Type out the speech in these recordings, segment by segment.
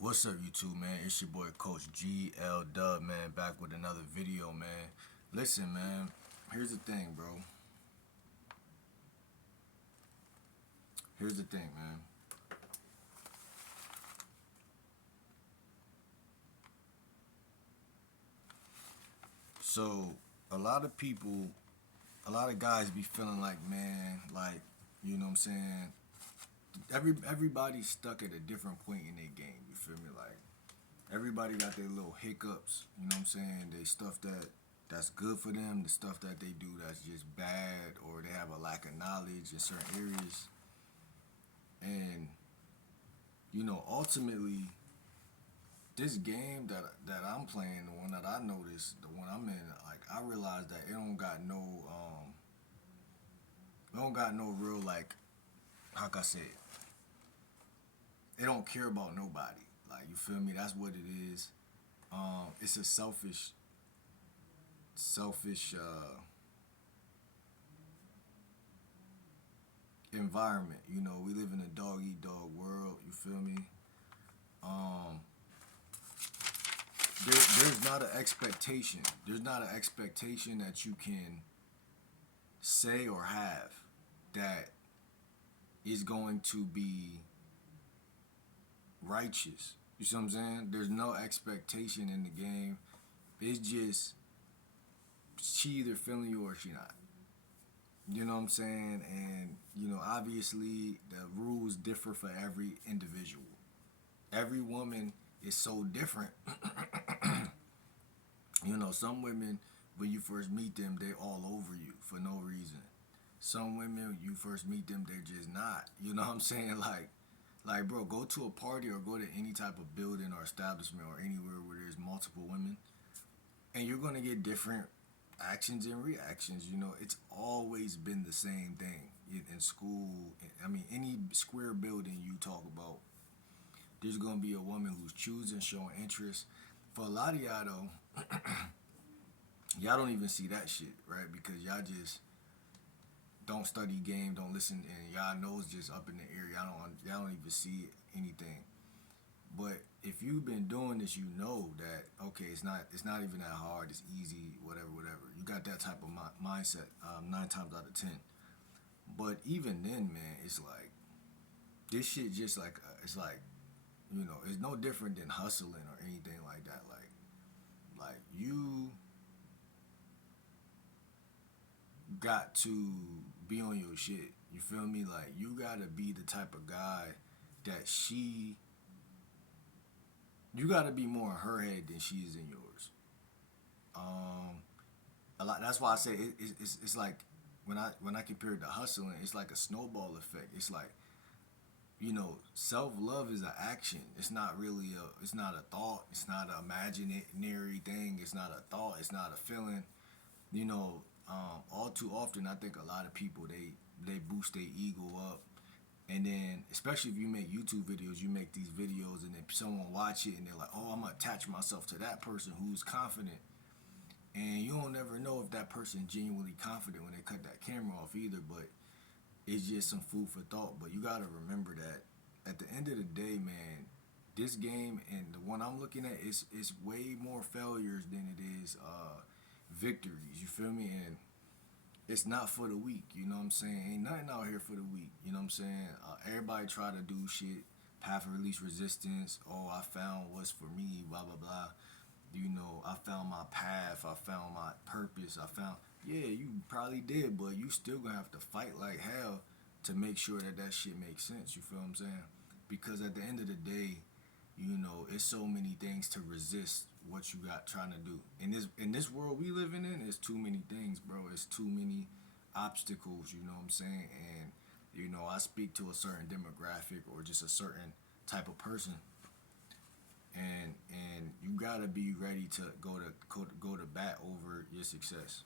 What's up, YouTube, man? It's your boy, Coach GL Dub, man, back with another video, man. Listen, man, here's the thing, bro. Here's the thing, man. So, a lot of people, a lot of guys be feeling like, man, like, you know what I'm saying? Everybody's stuck at a different point in their game, you feel me? Like, everybody got their little hiccups, you know what I'm saying? They stuff that's good for them, the stuff that they do that's just bad, or they have a lack of knowledge in certain areas. And ultimately, this game that I'm playing, the one that I noticed, the one I'm in, like I realized that it don't got no real, like, how can I say it? It don't care about nobody. Like, you feel me? That's what it is. It's a selfish environment. We live in a dog eat dog world. You feel me? Um, there's not an expectation. There's not an expectation that you can say or have that is going to be righteous. You see what I'm saying? There's no expectation in the game. It's just she either feeling you or she not. You know what I'm saying? And obviously the rules differ for every individual. Every woman is so different. Some women, when you first meet them, they all over you for no reason. Some women, when you first meet them, they're just not. You know what I'm saying? Like, bro, go to a party or go to any type of building or establishment or anywhere where there's multiple women, and you're gonna get different actions and reactions. It's always been the same thing in school. I mean, any square building you talk about, there's gonna be a woman who's choosing, showing interest. For a lot of y'all though, y'all don't even see that shit, right? Because y'all just don't study game, don't listen, and y'all nose just up in the air. Y'all don't even see anything. But if you've been doing this, you know that okay, it's not even that hard. It's easy, whatever. You got that type of mindset 9 times out of 10. But even then, man, it's like this shit just like it's like it's no different than hustling or anything like that. Like you got to be on your shit. You feel me? Like you gotta be the type of guy that you gotta be more in her head than she is in yours. Um, a lot. That's why I say it's like when I compare it to hustling, it's like a snowball effect. It's like self love is an action. It's not really it's not a thought. It's not an imaginary thing. It's not a thought. It's not a feeling. All too often, I think a lot of people they boost their ego up, and then especially if you make YouTube videos, you make these videos, and then someone watch it and they're like, "Oh, I'm gonna attach myself to that person who's confident," and you don't ever know if that person genuinely confident when they cut that camera off either. But it's just some food for thought. But you gotta remember that at the end of the day, man, this game and the one I'm looking at is way more failures than it is victories. You feel me? And it's not for the weak. You know what I'm saying? Ain't nothing out here for the weak. You know what I'm saying? Everybody try to do shit. Path of release resistance. Oh, I found what's for me. Blah blah blah. I found my path. I found my purpose. I found. Yeah, you probably did, but you still gonna have to fight like hell to make sure that that shit makes sense. You feel what I'm saying? Because at the end of the day, it's so many things to resist what you got trying to do. In this world we living in, it's too many things, bro. It's too many obstacles. You know what I'm saying? And I speak to a certain demographic or just a certain type of person, and you gotta be ready to go to bat over your success.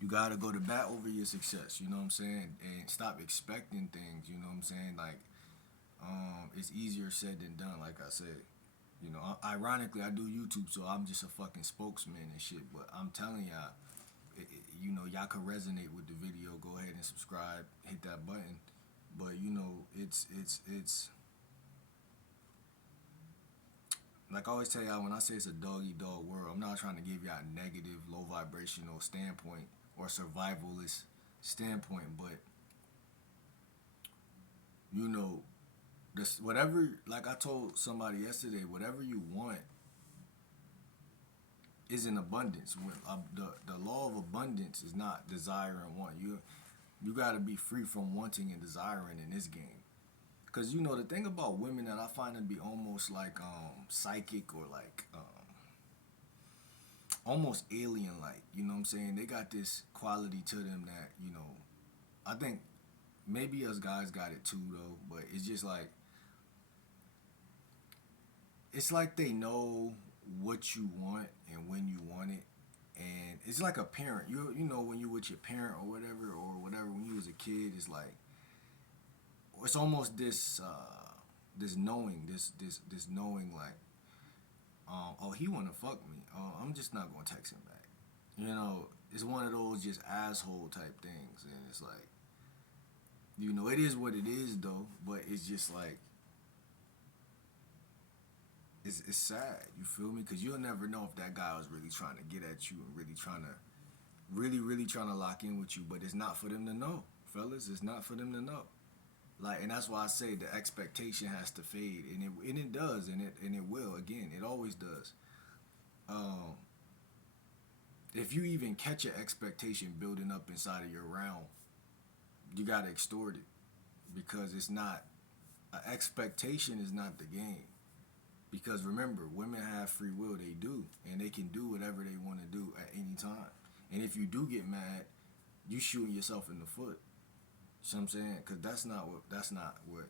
You gotta go to bat over your success. You know what I'm saying? And stop expecting things. You know what I'm saying? Like, it's easier said than done. Like I said, ironically, I do YouTube, so I'm just a fucking spokesman and shit. But I'm telling y'all, y'all can resonate with the video. Go ahead and subscribe, hit that button. But it's like I always tell y'all, when I say it's a dog eat dog world, I'm not trying to give y'all a negative, low vibrational standpoint or survivalist standpoint, but you know, this whatever. Like I told somebody yesterday, whatever you want is in abundance. When the law of abundance is not desire and want. You got to be free from wanting and desiring in this game. Cause you know the thing about women that I find to be almost like psychic or like almost alien like, you know what I'm saying? They got this quality to them that, you know, I think maybe us guys got it too though, but it's just like it's like they know what you want and when you want it. And it's like a parent. You know when you with your parent or whatever when you was a kid, it's like it's almost this knowing, this knowing like oh, he wanna fuck me. Oh, I'm just not gonna text him back. You know, it's one of those just asshole type things, and it's like, you know, it is what it is though. But it's just like it's sad. You feel me? Because you'll never know if that guy was really trying to get at you and really trying to really trying to lock in with you. But it's not for them to know, fellas. It's not for them to know. Like, and that's why I say the expectation has to fade, and it does, and it will. Again, it always does. Um, if you even catch an expectation building up inside of your realm, you gotta extort it because it's not an expectation is not the game. Because remember, women have free will. They do, and they can do whatever they want to do at any time. And if you do get mad, you shooting yourself in the foot. You know what I'm saying? Because that's not what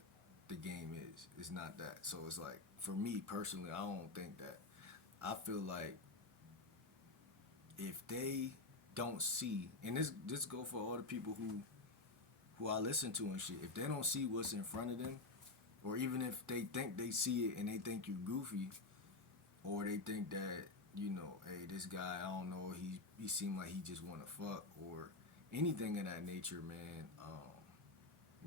the game is. It's not that. So it's like for me personally, I don't think that. I feel like if they don't see, and this go for all the people who I listen to and shit. If they don't see what's in front of them, or even if they think they see it and they think you goofy, or they think that you know, hey, this guy, I don't know, he seemed like he just want to fuck or anything of that nature, man.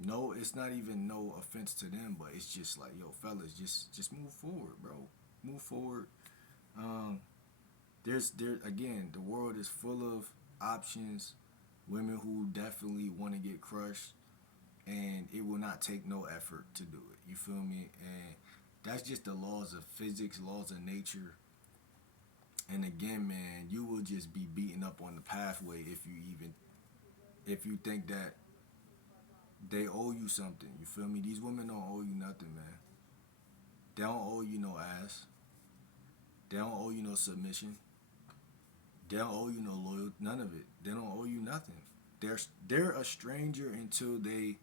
No, it's not even no offense to them, but it's just like, yo, fellas, just move forward, bro. Move forward. Um, there again, the world is full of options. Women who definitely want to get crushed, and it will not take no effort to do it. You feel me? And that's just the laws of physics, laws of nature. And again, man, you will just be beaten up on the pathway if you think that they owe you something. You feel me? These women don't owe you nothing, man. They don't owe you no ass. They don't owe you no submission. They don't owe you no loyalty. None of it. They don't owe you nothing. They're a stranger until they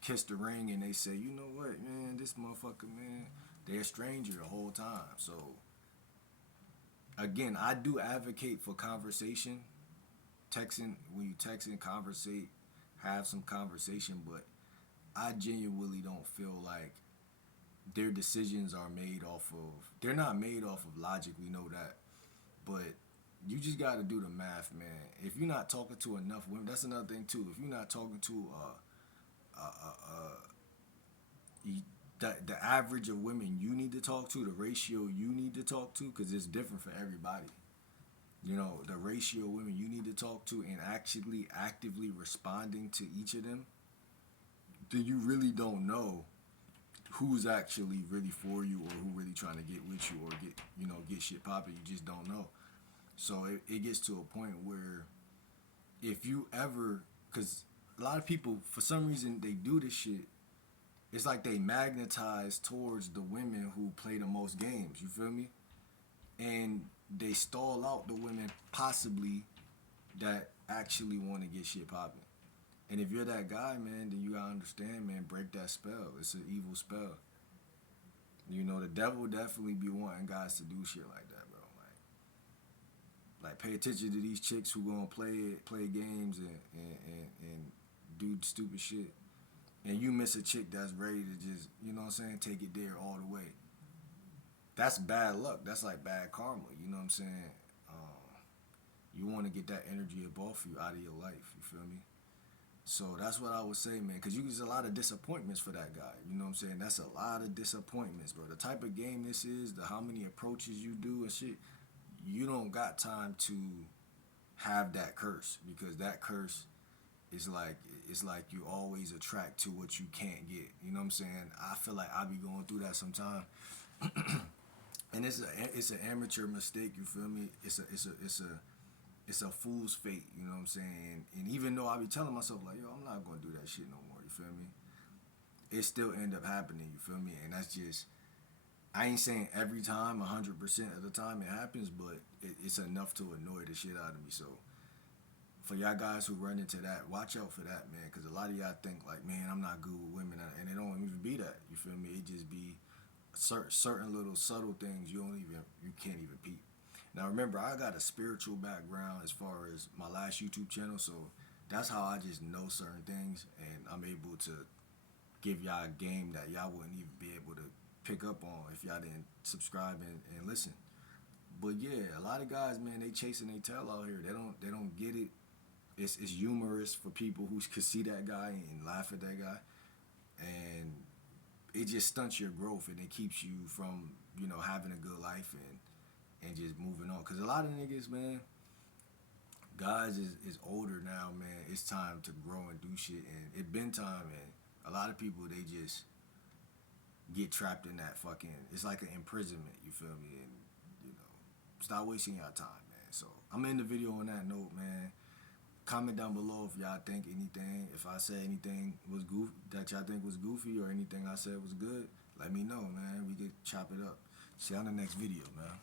kiss the ring and they say, you know what, man, this motherfucker, man, they're a stranger the whole time. So again, I do advocate for conversation. Texting when you text and conversate, have some conversation, but I genuinely don't feel like their decisions are made off of they're not made off of logic, we know that. But you just got to do the math, man. If you're not talking to enough women, that's another thing too. If you're not talking to the average of women you need to talk to, the ratio you need to talk to, because it's different for everybody. You know, the ratio of women you need to talk to and actually actively responding to each of them, then you really don't know who's actually really for you or who really trying to get with you or get shit popping. You just don't know. So it gets to a point where if you ever, because a lot of people for some reason they do this shit, it's like they magnetize towards the women who play the most games. You feel me? And they stall out the women possibly that actually want to get shit popping. And if you're that guy, man, then you gotta understand, man, break that spell. It's an evil spell. You know, the devil definitely be wanting guys to do shit like that, bro. Like pay attention to these chicks who gonna play games and do stupid shit. And you miss a chick that's ready to just, you know what I'm saying, take it there all the way. That's bad luck. That's like bad karma. You know what I'm saying? You want to get that energy up off you out of your life. You feel me? So that's what I would say, man. Because you get a lot of disappointments for that guy. You know what I'm saying? That's a lot of disappointments, bro. The type of game this is, the how many approaches you do and shit, you don't got time to have that curse because that curse is like it's like you always attract to what you can't get. You know what I'm saying? I feel like I be going through that sometimes, and it's an amateur mistake. You feel me? It's a fool's fate. You know what I'm saying? And even though I be telling myself like, yo, I'm not gonna do that shit no more. You feel me? It still end up happening. You feel me? And that's just I ain't saying every time, 100% of the time it happens, but it's enough to annoy the shit out of me. So for y'all guys who run into that, watch out for that, man. Because a lot of y'all think like, man, I'm not good with women, and it don't even be that. You feel me? It just be certain little subtle things you can't even peep. Now remember, I got a spiritual background as far as my last YouTube channel, so that's how I just know certain things, and I'm able to give y'all a game that y'all wouldn't even be able to pick up on if y'all didn't subscribe and listen. But yeah, a lot of guys, man, they chasing their tail out here. They don't get it. It's humorous for people who can see that guy and laugh at that guy, and it just stunts your growth and it keeps you from having a good life and just moving on. Cause a lot of niggas, man, guys is older now, man. It's time to grow and do shit, and it been time. And a lot of people they just get trapped in that fucking. It's like an imprisonment. You feel me? And stop wasting your time, man. So I'm in the video on that note, man. Comment down below if y'all think anything. If I said anything was goofy that y'all think was goofy or anything I said was good, let me know, man. We could chop it up. See you on the next video, man.